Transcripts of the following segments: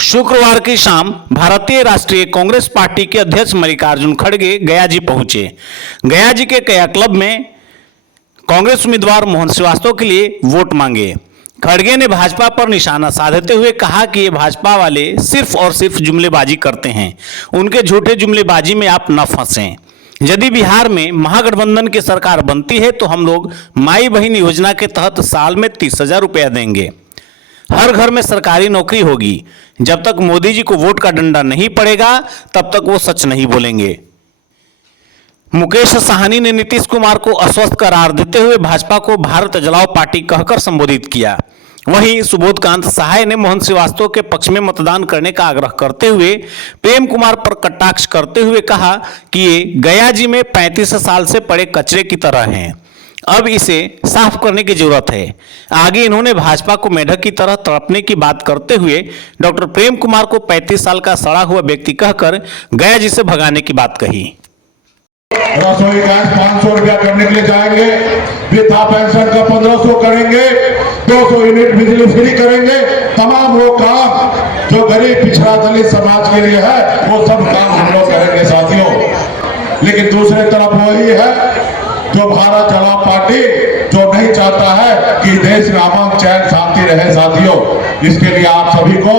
शुक्रवार की शाम भारतीय राष्ट्रीय कांग्रेस पार्टी के अध्यक्ष मल्लिकार्जुन खड़गे गया जी पहुंचे। गया जी के कया क्लब में कांग्रेस उम्मीदवार मोहन श्रीवास्तव के लिए वोट मांगे। खड़गे ने भाजपा पर निशाना साधते हुए कहा कि ये भाजपा वाले सिर्फ और सिर्फ जुमलेबाजी करते हैं, उनके झूठे जुमलेबाजी में आप न फंसें। यदि बिहार में महागठबंधन की सरकार बनती है तो हम लोग माई बहन योजना के तहत साल में 30,000 रुपया देंगे, हर घर में सरकारी नौकरी होगी। जब तक मोदी जी को वोट का डंडा नहीं पड़ेगा तब तक वो सच नहीं बोलेंगे। मुकेश साहनी ने नीतीश कुमार को अस्वस्थ करार देते हुए भाजपा को भारत जलाओ पार्टी कहकर संबोधित किया। वहीं सुबोधकांत सहाय ने मोहन श्रीवास्तव के पक्ष में मतदान करने का आग्रह करते हुए प्रेम कुमार पर कटाक्ष करते हुए कहा कि ये गया जी में 35 साल से पड़े कचरे की तरह हैं, अब इसे साफ करने की जरूरत है। आगे इन्होंने भाजपा को मेढक की तरह तड़पने की बात करते हुए डॉक्टर प्रेम कुमार को 35 साल का सड़ा हुआ व्यक्ति कहकर गया जी से भगाने की बात कही। रसोई गैस 500 रुपया करने के लिए जाएंगे, वृद्धा पेंशन का 1500 करेंगे, 200 यूनिट बिजली फ्री करेंगे। तमाम वो काम जो गरीब पिछड़ा दलित समाज के लिए है वो सब काम हम लोग करेंगे साथियों। लेकिन दूसरी तरफ वही है जो भारत जलाओ पार्टी जो नहीं चाहता है कि देश में अमन चैन शांति रहे साथियों। इसके लिए आप सभी को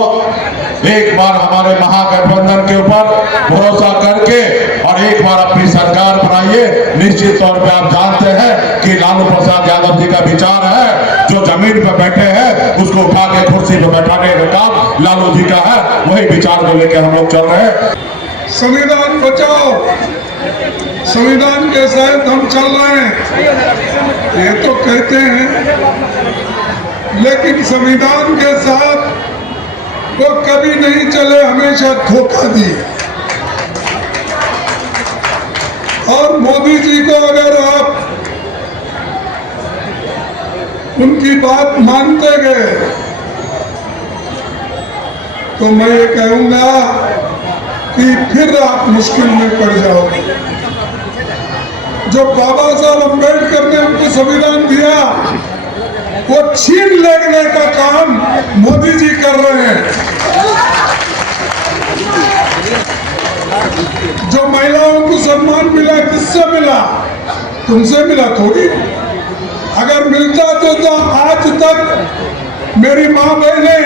एक बार हमारे महागठबंधन के ऊपर भरोसा करके और एक बार अपनी सरकार बनाइए। निश्चित तौर पे आप जानते हैं कि लालू प्रसाद यादव जी का विचार है, जो जमीन पर बैठे हैं उसको उठा के कुर्सी पर बैठाने का काम लालू जी का है। वही विचार को लेकर हम लोग चल रहे हैं। संविधान बचाओ, संविधान के साथ हम चल रहे हैं ये तो कहते हैं, लेकिन संविधान के साथ वो कभी नहीं चले, हमेशा धोखा दिए। और मोदी जी को अगर आप उनकी बात मानते गए तो मैं ये कहूंगा कि फिर आप मुश्किल में पड़ जाओगे। जो बाबा साहब अम्बेडकर ने उनको संविधान दिया वो छीन लेने का काम मोदी जी कर रहे हैं। जो महिलाओं को सम्मान मिला किससे मिला? तुमसे मिला थोड़ी। अगर मिलता तो आज तक मेरी माँ बहनें,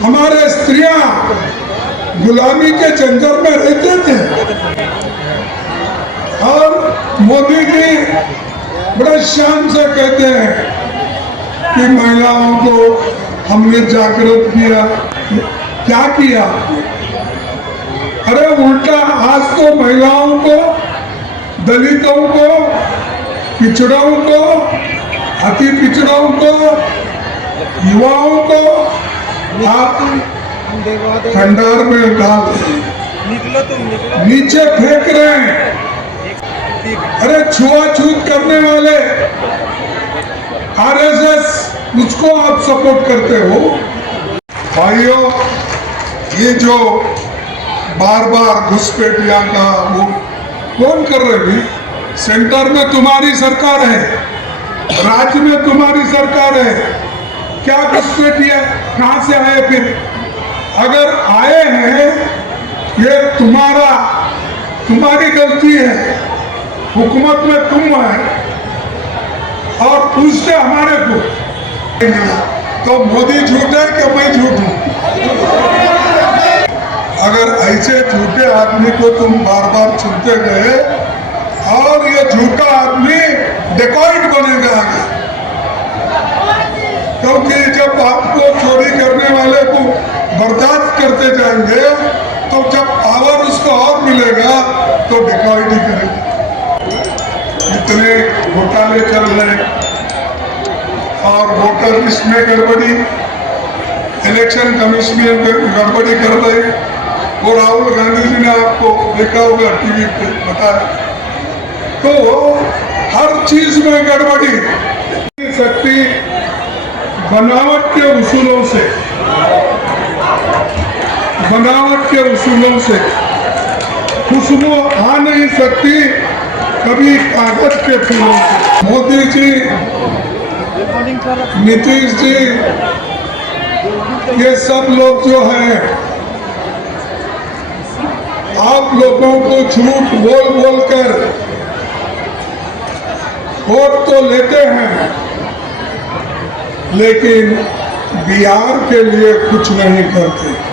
हमारे स्त्रियां गुलामी के जंजर में रहते थे। और मोदी जी बड़े शान से कहते हैं कि महिलाओं को हमने जागरूक किया। क्या किया? अरे उल्टा आज तो महिलाओं को, दलितों को, पिछड़ों को, अति पिछड़ों को, युवाओं को आप खंडार में डाल नीचे फेंक रहे हैं। अरे छुआछूत करने वाले आरएसएस, मुझको आप सपोर्ट करते हो। भाइयों, ये जो बार बार घुसपैठिया का वो कौन कर रहे हैं? सेंटर में तुम्हारी सरकार है, राज्य में तुम्हारी सरकार है, क्या घुसपैठिया कहां से आए? फिर अगर आए हैं ये तुम्हारी गलती है, हुकूमत में तुम है और पूछते हमारे को तो मोदी झूठे कि मैं झूठ हूं? अगर ऐसे झूठे आदमी को तुम बार बार चुनते गए और ये झूठा आदमी डेकॉइट बनेगा आगे, क्योंकि जब आपको चोरी करने वाले को बर्दाश्त करते जाएंगे तो जब पावर उसको और मिलेगा तो डेकॉइट ही करेगा। इतने घोटाले चल रहे और वोटर लिस्ट में गड़बड़ी, इलेक्शन कमीशन में गड़बड़ी कर रहे। वो राहुल गांधी जी ने आपको देखा होगा टीवी पे बताया। तो हर चीज में गड़बड़ी सकती, बनावट के उसूलों से, बनावट के उसूलों से खुशबू आ नहीं सकती कभी कागज के फूलों से। मोदी जी, नीतीश जी ये सब लोग जो हैं, आप लोगों को झूठ बोल बोल कर वोट तो लेते हैं, लेकिन बिहार के लिए कुछ नहीं करते।